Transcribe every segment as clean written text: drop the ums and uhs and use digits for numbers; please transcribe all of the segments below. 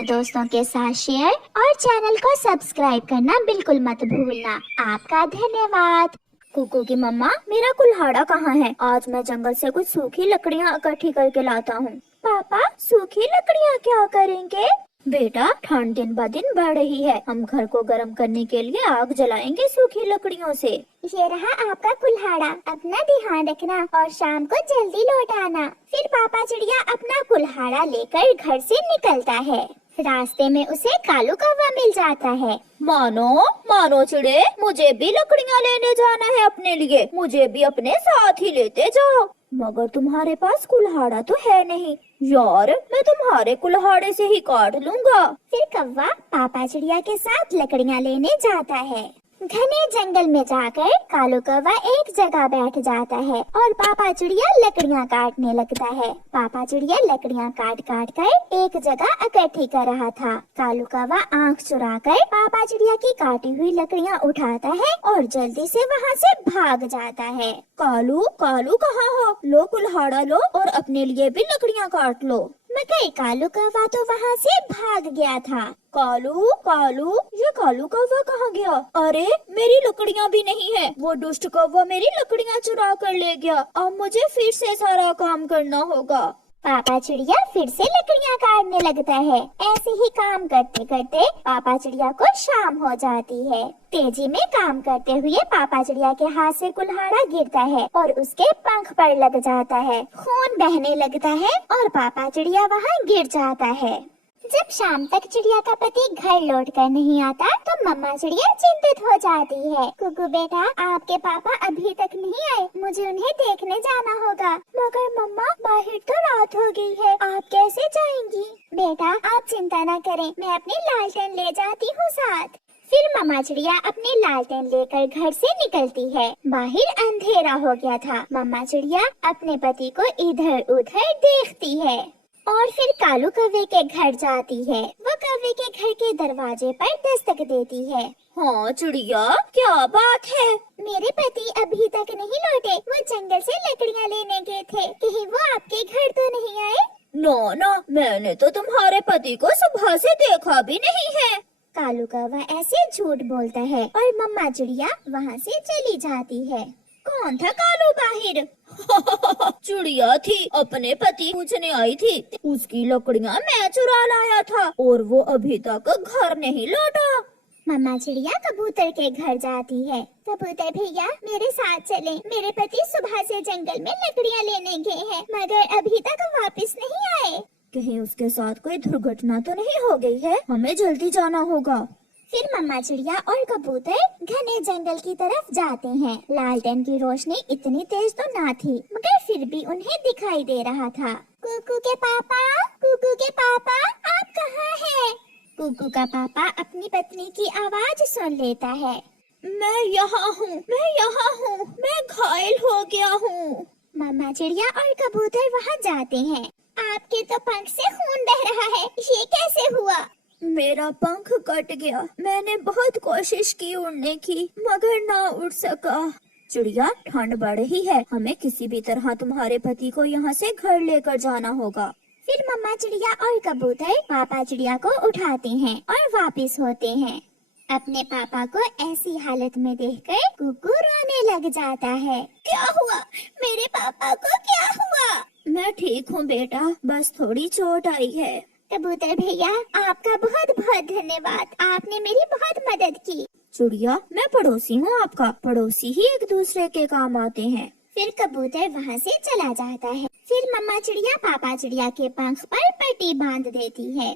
अपने दोस्तों के साथ शेयर और चैनल को सब्सक्राइब करना बिल्कुल मत भूलना। आपका धन्यवाद। कुकू की मम्मा, मेरा कुल्हाड़ा कहाँ है? आज मैं जंगल से कुछ सूखी लकड़ियाँ इकट्ठी करके लाता हूँ। पापा, सूखी लकड़ियाँ क्या करेंगे? बेटा, ठंड दिन ब दिन बढ़ रही है। हम घर को गर्म करने के लिए आग जलाएंगे सूखी लकड़ियों से। ये रहा आपका कुल्हाड़ा, अपना ध्यान रखना और शाम को जल्दी लौट आना। फिर पापा चिड़िया अपना कुल्हाड़ा लेकर घर से निकलता है। रास्ते में उसे कालू कौवा मिल जाता है। मानो चिड़े, मुझे भी लकड़ियाँ लेने जाना है अपने लिए। मुझे भी अपने साथ ही लेते जाओ। मगर तुम्हारे पास कुल्हाड़ा तो है नहीं। यार, मैं तुम्हारे कुल्हाड़े से ही काट लूंगा। फिर कौवा पापा चिड़िया के साथ लकड़ियाँ लेने जाता है। घने जंगल में जाकर कालू कौवा एक जगह बैठ जाता है और पापा चिड़िया लकड़ियाँ काटने लगता है। पापा चिड़िया लकड़ियाँ काट काट कर एक जगह इकट्ठी कर रहा था। कालू कौवा आँख चुराकर पापा चिड़िया की काटी हुई लकड़ियाँ उठाता है और जल्दी से वहाँ से भाग जाता है। कालू कहाँ हो? लो कुल्हाड़ा लो और अपने लिए भी लकड़ियाँ काट लो। मगर कालू कौवा तो वहाँ से भाग गया था। कालू, ये कालू कौवा कहाँ गया? अरे, मेरी लकड़ियाँ भी नहीं है। वो दुष्ट कौवा मेरी लकड़ियाँ चुरा कर ले गया। अब मुझे फिर से सारा काम करना होगा। पापा चिड़िया फिर से लकड़ियाँ काटने लगता है। ऐसे ही काम करते करते पापा चिड़िया को शाम हो जाती है। तेजी में काम करते हुए पापा चिड़िया के हाथ से कुल्हाड़ा गिरता है और उसके पंख पर लग जाता है। खून बहने लगता है और पापा चिड़िया वहाँ गिर जाता है। जब शाम तक चिड़िया का पति घर लौट कर नहीं आता तो मम्मा चिड़िया चिंतित हो जाती है। कुकू बेटा, आपके पापा अभी तक नहीं आए। मुझे उन्हें देखने जाना होगा। मगर मम्मा, बाहर तो रात हो गई है। आप कैसे जाएंगी? बेटा, आप चिंता न करें, मैं अपनी लालटेन ले जाती हूँ साथ। फिर मम्मा चिड़िया अपनी लालटेन लेकर घर से निकलती है। बाहर अंधेरा हो गया था। मम्मा चिड़िया अपने पति को इधर उधर देखती है और फिर कालू कौवे के घर जाती है। वो कौवे के घर के दरवाजे पर दस्तक देती है। हाँ चिड़िया, क्या बात है? मेरे पति अभी तक नहीं लौटे। वो जंगल से लकड़ियाँ लेने गए थे। कहीं वो आपके घर तो नहीं आए? ना, मैंने तो तुम्हारे पति को सुबह से देखा भी नहीं है। कालू कौवा ऐसे झूठ बोलता है और मम्मा चिड़िया वहाँ से चली जाती है। कौन था कालू बाहर? चिड़िया थी, अपने पति पूछने आई थी। उसकी लकड़ियाँ मैं चुरा लाया था और वो अभी तक घर नहीं लौटा। मम्मा चिड़िया कबूतर के घर जाती है। कबूतर भैया, मेरे साथ चलें। मेरे पति सुबह से जंगल में लकड़ियाँ लेने गए हैं मगर अभी तक वापस नहीं आए। कहीं उसके साथ कोई दुर्घटना तो नहीं हो गई है? हमें जल्दी जाना होगा। फिर मम्मा चिड़िया और कबूतर घने जंगल की तरफ जाते हैं। लालटेन की रोशनी इतनी तेज तो ना थी मगर फिर भी उन्हें दिखाई दे रहा था। कुकू के पापा, आप कहाँ हैं? कुकू का पापा अपनी पत्नी की आवाज सुन लेता है। मैं यहाँ हूँ, मैं घायल हो गया हूँ। मम्मा चिड़िया और कबूतर वहाँ जाते हैं। आपके तो पंख से खून बह रहा है, ये कैसे हुआ? मेरा पंख कट गया। मैंने बहुत कोशिश की उड़ने की मगर ना उड़ सका। चिड़िया, ठंड बढ़ रही है। हमें किसी भी तरह तुम्हारे पति को यहाँ से घर लेकर जाना होगा। फिर मम्मा चिड़िया और कबूतर पापा चिड़िया को उठाते हैं और वापस होते हैं। अपने पापा को ऐसी हालत में देखकर कुकू रोने लग जाता है। क्या हुआ? मेरे पापा को क्या हुआ? मैं ठीक हूँ बेटा, बस थोड़ी चोट आई है। कबूतर भैया, आपका बहुत बहुत धन्यवाद। आपने मेरी बहुत मदद की। चिड़िया, मैं पड़ोसी हूँ आपका। पड़ोसी ही एक दूसरे के काम आते हैं। फिर कबूतर वहाँ से चला जाता है। फिर मम्मा चिड़िया पापा चिड़िया के पंख पर पट्टी बांध देती है।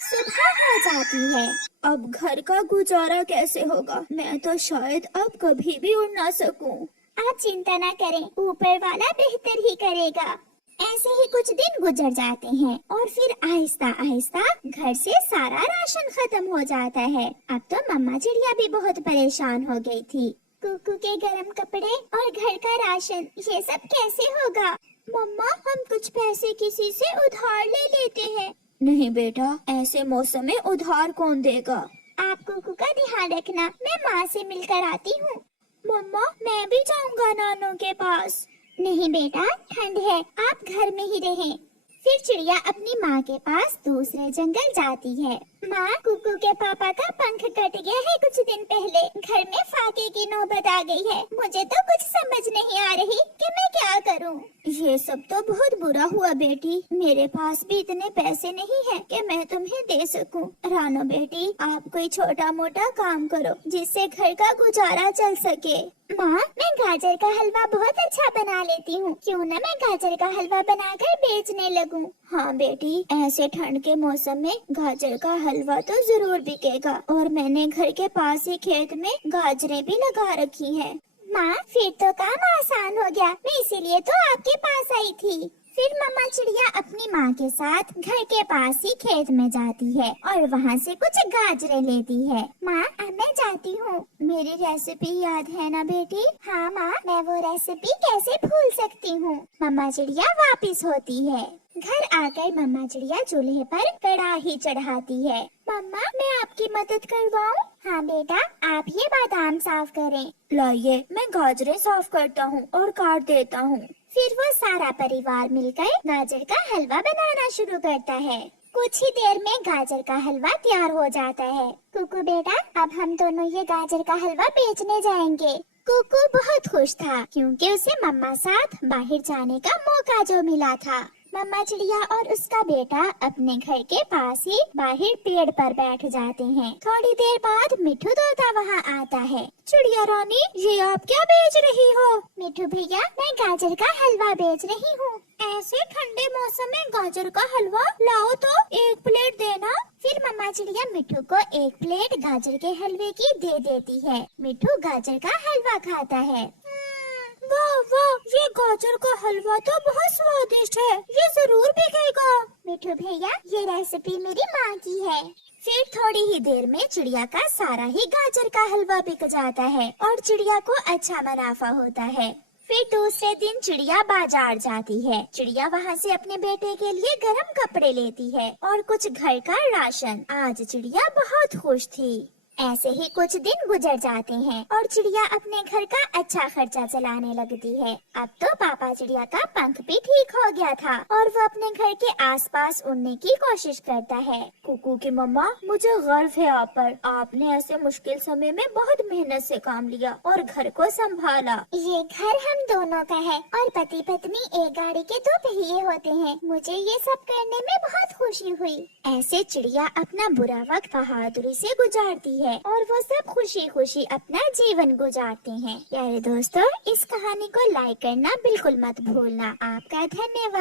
सुबह हो जाती है। अब घर का गुजारा कैसे होगा? मैं तो शायद अब कभी भी उड़ ना सकूं। आप चिंता न करें, ऊपर वाला बेहतर ही करेगा। ऐसे ही कुछ दिन गुजर जाते हैं और फिर आहिस्ता आहिस्ता घर से सारा राशन खत्म हो जाता है। अब तो मम्मा चिड़िया भी बहुत परेशान हो गई थी। कुकू के गरम कपड़े और घर का राशन, ये सब कैसे होगा? मम्मा, हम कुछ पैसे किसी से उधार ले लेते हैं। नहीं बेटा, ऐसे मौसम में उधार कौन देगा? आप कुकू का ध्यान रखना, मैं माँ से मिलकर आती हूँ। मम्मा, मैं भी जाऊँगा नानू के पास। नहीं बेटा, ठंड है, आप घर में ही रहें। फिर चिड़िया अपनी माँ के पास दूसरे जंगल जाती है। माँ, कुकू के पापा का पंख कट गया है कुछ दिन पहले। घर में फाके की नौबत आ गई है। मुझे तो कुछ समझ नहीं आ रही कि मैं क्या करूँ। ये सब तो बहुत बुरा हुआ बेटी। मेरे पास भी इतने पैसे नहीं है कि मैं तुम्हें दे सकूं। रानो बेटी, आप कोई छोटा मोटा काम करो जिससे घर का गुजारा चल सके। माँ, मैं गाजर का हलवा बहुत अच्छा बना लेती हूँ। क्यों न मैं गाजर का हलवा बनाकर बेचने लगूं। हाँ बेटी, ऐसे ठंड के मौसम में गाजर का हलवा तो जरूर बिकेगा। और मैंने घर के पास ही खेत में गाजरें भी लगा रखी हैं। माँ, फिर तो काम आसान हो गया। मैं इसीलिए तो आपके पास आई थी। फिर मम्मा चिड़िया अपनी माँ के साथ घर के पास ही खेत में जाती है और वहाँ से कुछ गाजरें लेती है। माँ, अब मैं जाती हूँ। मेरी रेसिपी याद है ना बेटी? हाँ माँ, मैं वो रेसिपी कैसे भूल सकती हूँ। मम्मा चिड़िया वापिस होती है। घर आकर मम्मा चिड़िया चूल्हे पर कढ़ाई चढ़ाती है। मम्मा, मैं आपकी मदद करवाऊँ? हाँ बेटा, आप ये बादाम साफ करें। लाइए, मैं गाजरें साफ करता हूँ और काट देता हूँ। फिर वो सारा परिवार मिलकर गाजर का हलवा बनाना शुरू करता है। कुछ ही देर में गाजर का हलवा तैयार हो जाता है। कुकू बेटा, अब हम दोनों ये गाजर का हलवा बेचने जाएंगे। कुकू बहुत खुश था क्योंकि उसे मम्मा साथ बाहर जाने का मौका जो मिला था। मम्मा चिड़िया और उसका बेटा अपने घर के पास ही बाहर पेड़ पर बैठ जाते हैं। थोड़ी देर बाद मिठू तोता वहाँ आता है। चिड़िया रानी, ये आप क्या बेच रही हो? मिठू भैया, मैं गाजर का हलवा बेच रही हूँ। ऐसे ठंडे मौसम में गाजर का हलवा? लाओ तो एक प्लेट देना। फिर मम्मा चिड़िया मिठू को एक प्लेट गाजर के हलवे की दे देती है। मिठू गाजर का हलवा खाता है। वाह वाह, ये गाजर का हलवा तो बहुत स्वादिष्ट है। ये जरूर बिकेगा। मिठू भैया, ये रेसिपी मेरी माँ की है। फिर थोड़ी ही देर में चिड़िया का सारा ही गाजर का हलवा बिक जाता है और चिड़िया को अच्छा मुनाफा होता है। फिर दूसरे दिन चिड़िया बाजार जाती है। चिड़िया वहाँ से अपने बेटे के लिए गर्म कपड़े लेती है और कुछ घर का राशन। आज चिड़िया बहुत खुश थी। ऐसे ही कुछ दिन गुजर जाते हैं और चिड़िया अपने घर का अच्छा खर्चा चलाने लगती है। अब तो पापा चिड़िया का पंख भी ठीक हो गया था और वो अपने घर के आसपास उड़ने की कोशिश करता है। कुकू की मम्मा, मुझे गर्व है आप पर। आपने ऐसे मुश्किल समय में बहुत मेहनत से काम लिया और घर को संभाला। ये घर हम दोनों का है और पति पत्नी एक गाड़ी के दो पहिए होते हैं। मुझे ये सब करने में बहुत खुशी हुई। ऐसे चिड़िया अपना बुरा वक्त बहादुरी से गुजारती है और वो सब खुशी खुशी अपना जीवन गुजारते हैं। प्यारे दोस्तों, इस कहानी को लाइक करना बिल्कुल मत भूलना। आपका धन्यवाद।